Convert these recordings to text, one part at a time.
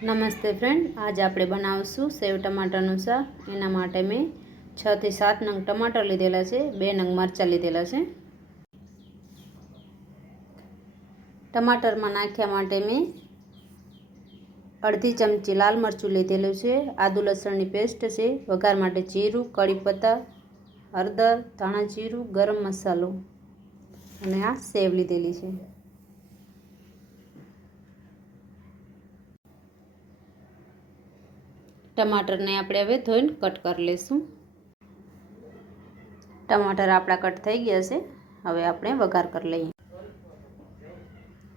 नमस्ते फ्रेंड, आज આપણે બનાવશું સેવ ટમાટરનું શાક। એના માટે મેં 6 થી 7 નંગ ટમાટર લીધેલા છે, 2 નંગ મરચાં લીધેલા છે। ટમાટરમાં નાખ્યા માટે મેં અડધી ચમચી લાલ મરચું લીધેલું છે, આદુ લસણની પેસ્ટ છે, વઘાર માટે જીરું, કડી પત્તા, હળદર, ધાણા જીરું, ગરમ મસાલો અને આ સેવ લીધેલી છે। टमाटर ने આપણે હવે ધોઈને કટ કરી લેશું। टमाटर આપણા કટ થઈ ગયા છે। હવે આપણે વઘાર કરી લઈએ।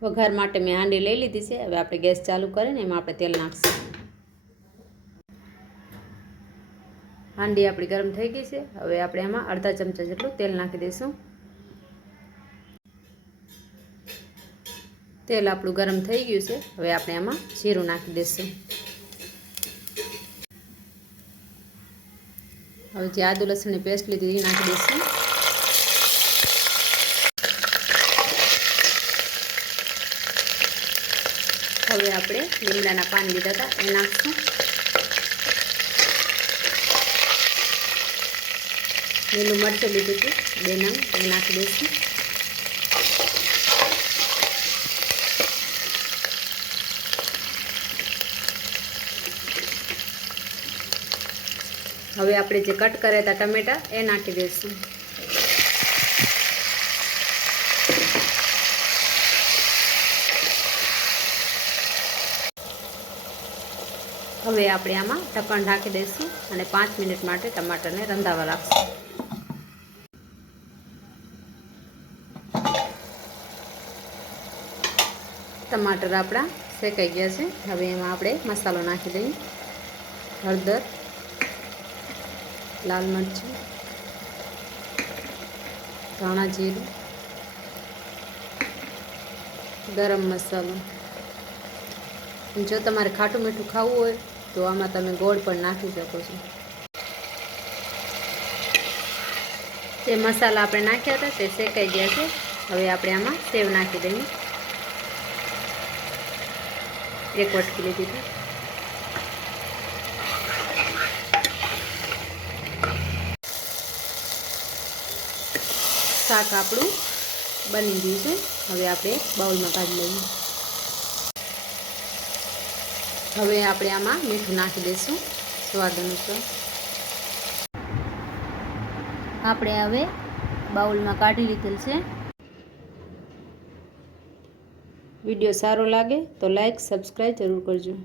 વઘાર માટે મેં હાંડી લઈ લીધી છે। હવે આપણે ગેસ ચાલુ કરીને એમાં આપણે તેલ નાખશું। હાંડી આપણી ગરમ થઈ ગઈ છે। હવે આપણે એમાં અડધા ચમચા જેટલું તેલ નાખી દઈશું। તેલ આપણું ગરમ થઈ ગયું છે। હવે આપણે એમાં જીરું નાખી દઈશું। હવે જે આદુ લસણની પેસ્ટ લીધી એ નાખી દઈશું। હવે આપણે લીમડાના પાન લીધા હતા એ નાખશું। લીલું મરચું લીધું હતું 2 નંગ એ નાખી દઈશું। હવે આપણે જે કટ કર્યા હતા ટમેટા એ નાખી દઈશું। હવે આપણે આમાં ઢક્કણ ઢાંકી દઈશું અને 5 મિનિટ માટે ટમાટરને રંધાવા રાખશું। ટમાટર આપણા શેકાઈ ગયા છે। હવે એમાં આપણે મસાલો નાખી દઈએ। હળદર, लाल मरचू, धाणा जीरु, गरम मसालो। जो तमारे खाटू मीठू खावुं होय तो आमां तमे गोळ पण नाखी शको छो। ते मसाला आपणे नाख्या हता ते शेकाई गया छे। हवे आपणे आमां सेव नाखी दઈએ। एक वटकी लीधी हती। શાક આપણું બની ગયું છે। હવે આપણે બાઉલમાં કાઢી લઈએ। હવે આપણે આમાં મીઠું નાખી દઈશું સ્વાદ અનુસાર। આપણે હવે બાઉલમાં કાઢી લીધેલ છે। વિડીયો સારો લાગે તો લાઈક સબસ્ક્રાઈબ જરૂર કરજો।